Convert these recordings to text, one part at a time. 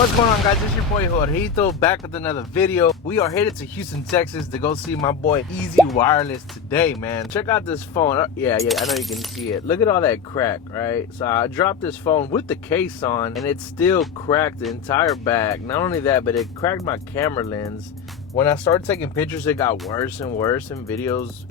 What's going on, guys? It's your boy Jorgito back with another video. We are headed to Houston, Texas to go see my boy Easy Wireless today, man. Check out this phone. Yeah, I know you can see it. Look at all that crack, right? So I dropped this phone with the case on and it still cracked the entire back. Not only that, but it cracked my camera lens. When I started taking pictures, it got worse and worse in videos.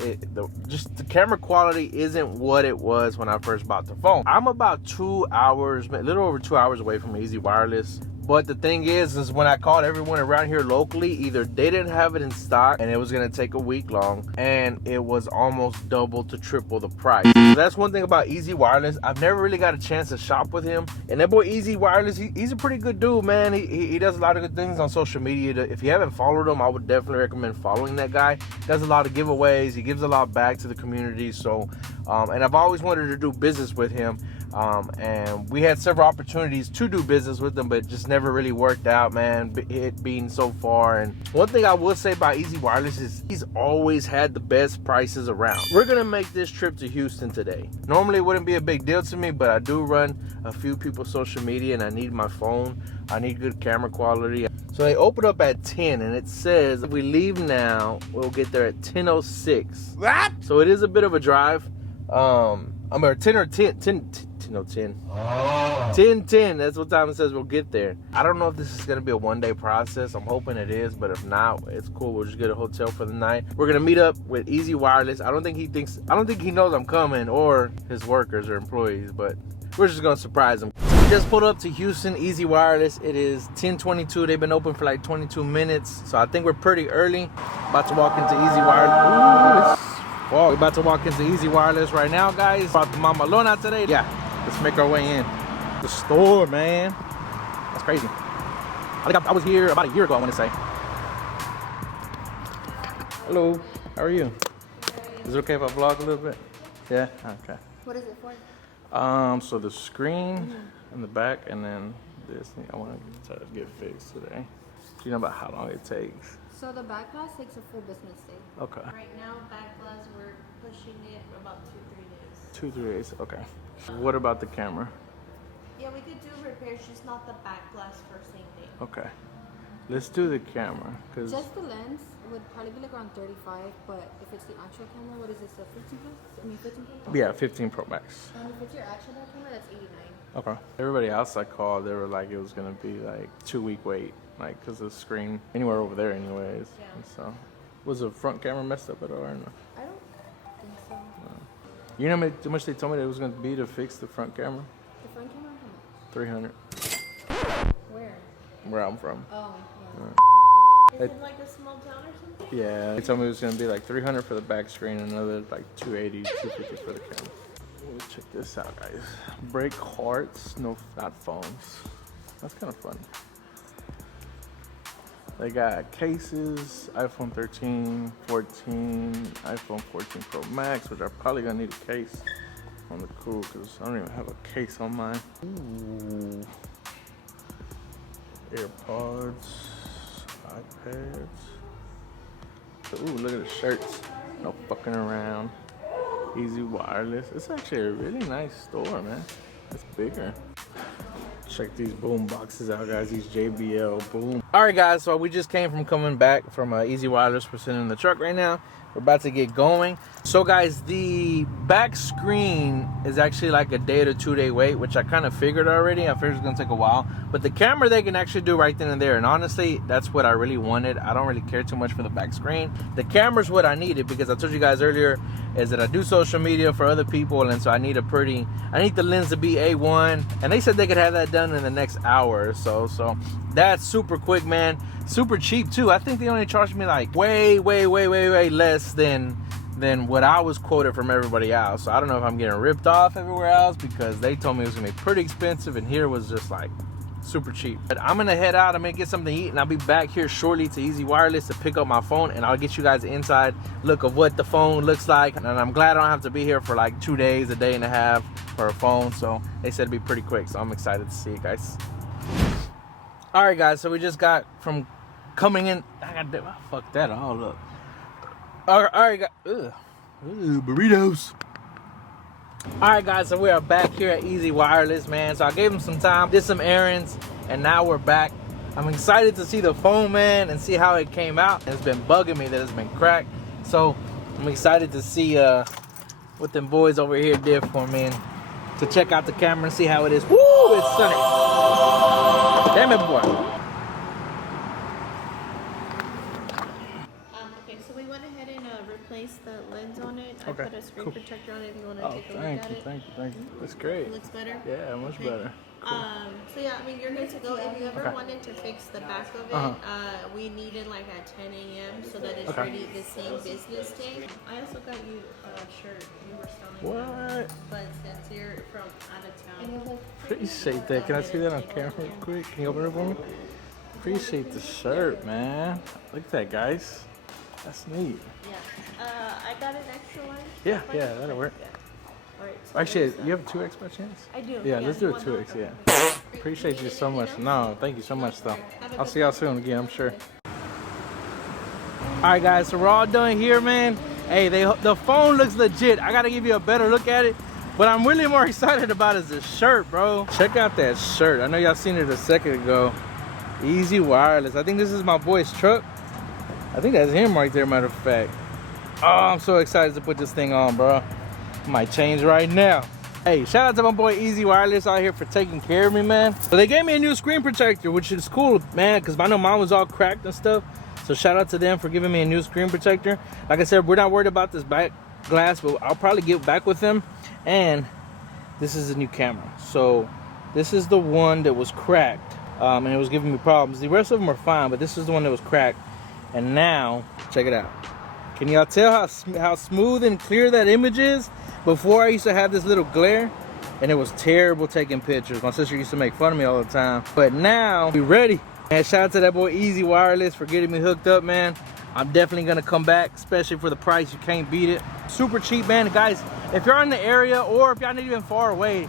Just the camera quality isn't what it was when I first bought the phone. I'm about 2 hours, a little over 2 hours away from Easy Wireless. But the thing is when I called everyone around here locally, either they didn't have it in stock and it was gonna take a week long, and it was almost double to triple the price. So that's one thing about Easy Wireless. I've never really got a chance to shop with him. And that boy Easy Wireless, he's a pretty good dude, man. He does a lot of good things on social media. If you haven't followed him, I would definitely recommend following that guy. He does a lot of giveaways. He gives a lot back to the community. So, and I've always wanted to do business with him. And we had several opportunities to do business with them, but just never really worked out, man, it being so far. And one thing I will say about Easy Wireless is he's always had the best prices around. We're gonna make this trip to Houston today. Normally it wouldn't be a big deal to me, but I do run a few people's social media and I need my phone. I need good camera quality. So they open up at 10 and it says if we leave now, we'll get there at 10:06. What? So it is a bit of a drive. I'm at 10 or 10. No, 10. 10. That's what time it says we'll get there. I don't know if this is going to be a one-day process. I'm hoping it is, but if not, it's cool. We'll just get a hotel for the night. We're going to meet up with Easy Wireless. I don't think he knows I'm coming, or his workers or employees, but we're just going to surprise him. We just pulled up to Houston, Easy Wireless. It is 10:22. They've been open for like 22 minutes, so I think we're pretty early. About to walk into Easy Wireless. Well, we're about to walk into Easy Wireless right now, guys. About the Mama Lona today. Yeah. Let's make our way in. The store, man. That's crazy. I think I was here about a year ago, I want to say. Hello, how are you? Is it okay if I vlog a little bit? Yeah? Okay. What is it for? So the screen in the back, and then this thing I want to try to get fixed today. Do you know about how long it takes? So the back glass takes a full business day. Okay. Right now, back glass, we're pushing it about 2-3 days. 2-3 days, okay. What about the camera? Yeah, we could do repairs, just not the back glass for same day. Okay. Let's do the camera, because Just the lens would probably be like around 35, but if it's the actual camera, what is this, a 15 plus? I mean 15 plus? yeah, 15 Pro Max. And if it's your actual back camera, that's 89. Okay. Everybody else I called, they were like, it was gonna be like 2-week wait, like because the screen anywhere over there, anyways. Yeah. And so, was the front camera messed up at all or no? I don't think so. You know how much they told me that it was gonna be to fix the front camera? The front camera, how much? 300. Where? Where I'm from. Oh, yeah. Is it like a small town or something? Yeah. They told me it was gonna be like 300 for the back screen, and another like 280, 250 for the camera. Let's check this out, guys. Break hearts, no, not phones. That's kind of fun. They got cases, iPhone 13, 14, iPhone 14 Pro Max, which I'm probably gonna need a case on the cool, because I don't even have a case on mine. Ooh. AirPods, iPads. Ooh, look at the shirts. No fucking around. Easy Wireless. It's actually a really nice store, man. It's bigger. Check these boom boxes out, guys. These JBL boom. All right, guys. So we just came from coming back from Easy Wireless. We're sitting in the truck right now. We're about to get going. So, guys, the back screen is actually like a day to 2 day wait, which I kind of figured already. I figured it was gonna take a while, but the camera they can actually do right then and there. And honestly, that's what I really wanted. I don't really care too much for the back screen. The camera's what I needed, because I told you guys earlier is that I do social media for other people, and so I need the lens to be A1, and they said they could have that done in the next hour or so. So that's super quick, man. Super cheap too. I think they only charged me like way less than what I was quoted from everybody else. So I don't know if I'm getting ripped off everywhere else, because they told me it was gonna be pretty expensive, and here was just like super cheap. But I'm gonna head out. I'm gonna get something to eat, and I'll be back here shortly to Easy Wireless to pick up my phone, and I'll get you guys an inside look of what the phone looks like. And I'm glad I don't have to be here for like 2 days, a day and a half for a phone. So they said it'd be pretty quick, so I'm excited to see it, guys. All right, guys, so we just got from coming in. I fucked that all up. All right, guys. Burritos. All right, guys, so we are back here at Easy Wireless, man. So I gave them some time, did some errands, and now we're back. I'm excited to see the phone, man, and see how it came out. It's been bugging me that it's been cracked. So I'm excited to see what them boys over here did for me, and to check out the camera and see how it is. Woo, it's sunny. Damn it, boy. Okay, so we went ahead and replaced the lens on it. Okay, I put a screen cool. protector on it if you want to Oh, take a look thank at you, it. thank you, thank you. That's great. It looks better? Yeah, much Okay. better. Cool. So yeah, I mean, you're good to go. If you ever Okay. wanted to fix the back of it, we needed like at 10 a.m. so that it's Okay. ready the same business day. I also got you a shirt you were selling. What? But since you're from out of And town, it was like Appreciate that. Can I see that on camera real quick? Can you open it for me? Appreciate the shirt, man. Look at that, guys. That's neat. yeah. I got an extra one. Yeah, yeah, that'll work. Yeah. All right. So Actually, there's, you have a 2X by chance? I do. Yeah, let's do a one 2X, more. yeah. Appreciate you so much. No, thank you so much, though. I'll see y'all soon again, I'm sure. Alright, guys, so we're all done here, man. Hey, the phone looks legit. I gotta give you a better look at it. What I'm really more excited about is the shirt, bro. Check out that shirt. I know y'all seen it a second ago. Easy Wireless. I think this is my boy's truck. I think that's him right there, matter of fact. Oh, I'm so excited to put this thing on, bro. Might change right now. Hey, shout out to my boy Easy Wireless out here for taking care of me, man. So they gave me a new screen protector, which is cool, man, because I know mine was all cracked and stuff. So shout out to them for giving me a new screen protector. Like I said, we're not worried about this back glass, but I'll probably get back with them. And this is a new camera. So this is the one that was cracked, and it was giving me problems. The rest of them are fine, but this is the one that was cracked. And now, check it out. Can y'all tell how smooth and clear that image is? Before I used to have this little glare, and it was terrible taking pictures. My sister used to make fun of me all the time. But now, we ready. And shout out to that boy Easy Wireless for getting me hooked up, man. I'm definitely gonna come back, especially for the price. You can't beat it. Super cheap, man. Guys, if you're in the area, or if y'all not even far away,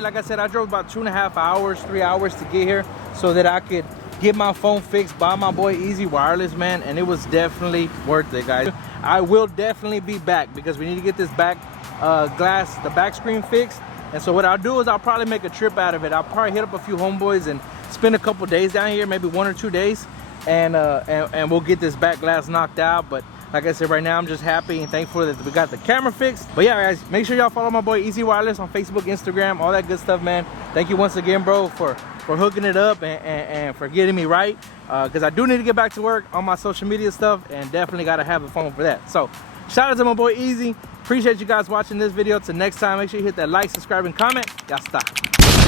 like I said, I drove about 2.5 hours, 3 hours to get here so that I could get my phone fixed by my boy Easy Wireless, man, and it was definitely worth it, guys. I will definitely be back because we need to get this back glass, the back screen fixed. And so what I'll do is I'll probably make a trip out of it. I'll probably hit up a few homeboys and spend a couple days down here, maybe 1 or 2 days, and we'll get this back glass knocked out. But like I said, right now I'm just happy and thankful that we got the camera fixed. But yeah, guys, make sure y'all follow my boy Easy Wireless on Facebook, Instagram, all that good stuff, man. Thank you once again, bro, for hooking it up and for getting me right, because I do need to get back to work on my social media stuff, and definitely got to have a phone for that. So shout out to my boy Easy. Appreciate you guys watching this video. Till next time, make sure you hit that like, subscribe, and comment. Y'all stop.